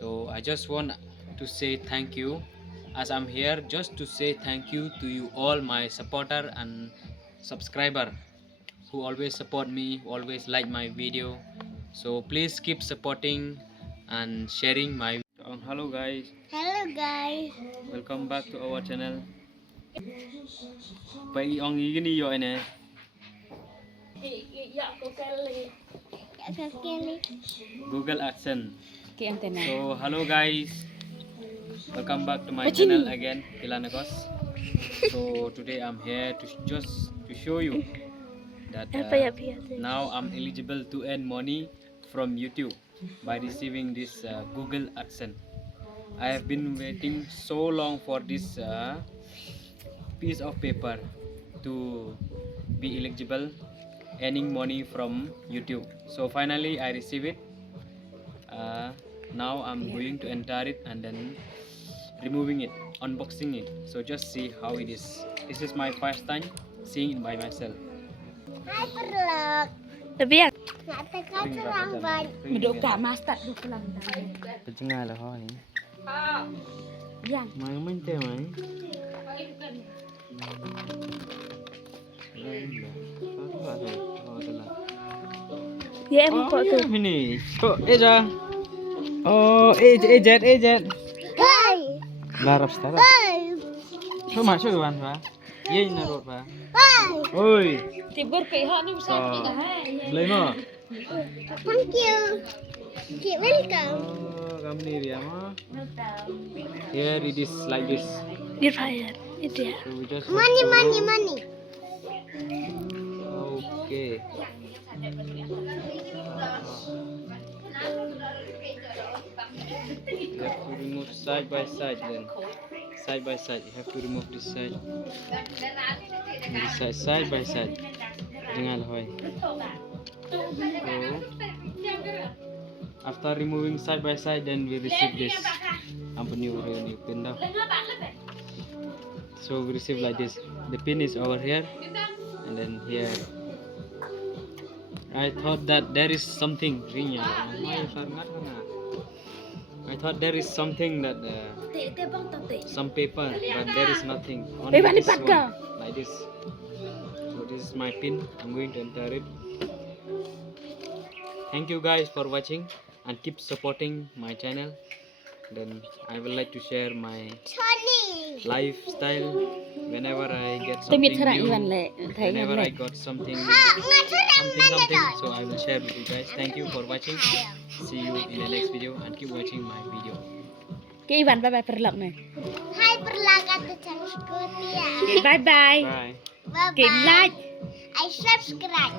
So I just want to say thank you, as I'm here just to say thank you to you all, my supporter and subscriber, who always support me, who always like my video. So please keep supporting and sharing my hello guys. Hello guys. Welcome back to our channel. Vậy ông nghĩ cái đi rồi nè. Google AdSense. So hello guys, welcome back to my channel again, Kilanagos. So today I'm here to just to show you that now I'm eligible to earn money from YouTube by receiving this Google AdSense. I have been waiting so long for this piece of paper to be eligible earning money from YouTube. So finally I receive it. Now I'm going to enter it and then removing it, unboxing it. So just see how it is. This is my first time seeing it by myself. Hai perlek. Tapi ya, Katakan terlambat. medok gak masak du pulang dah. Tengah lah kau ni. Yang. Main teh main. Ya em kok tu. Ini. Kok Eja. Oh, Ejet. Hai. Larap setara. Hai. Kau masuk kan, Pak? Iya, narot, Pak. Hai. Oi. Tibur pihak ni bisa pergi Beli mo. Thank you. Okay, welcome. Oh, kamu ni dia mah. Here it is like this. Di fire. Itu ya. So we just Money, money, money. Okay. You have to remove side by side then. Side by side. You have to remove this side. And this side by side. Jangan hoy. So after removing side by side, then we receive this. Ampun ni pin dah. So we receive like this. The pin is over here, and then here. I thought that there is something. I thought there is something that some paper, but there is nothing. Only this one, like this. So this is my pin. I'm going to enter it. Thank you guys for watching and keep supporting my channel. Then I would like to share my Tony. lifestyle whenever I get something new, whenever I got something so I will share with you guys. Thank you for watching. See you in the next video and keep watching my video. Cái Ivan bye bye perlak nih. Hai perlek atau subscribe ya. Bye bye. Bye. Bye Cái bye. like. I subscribe.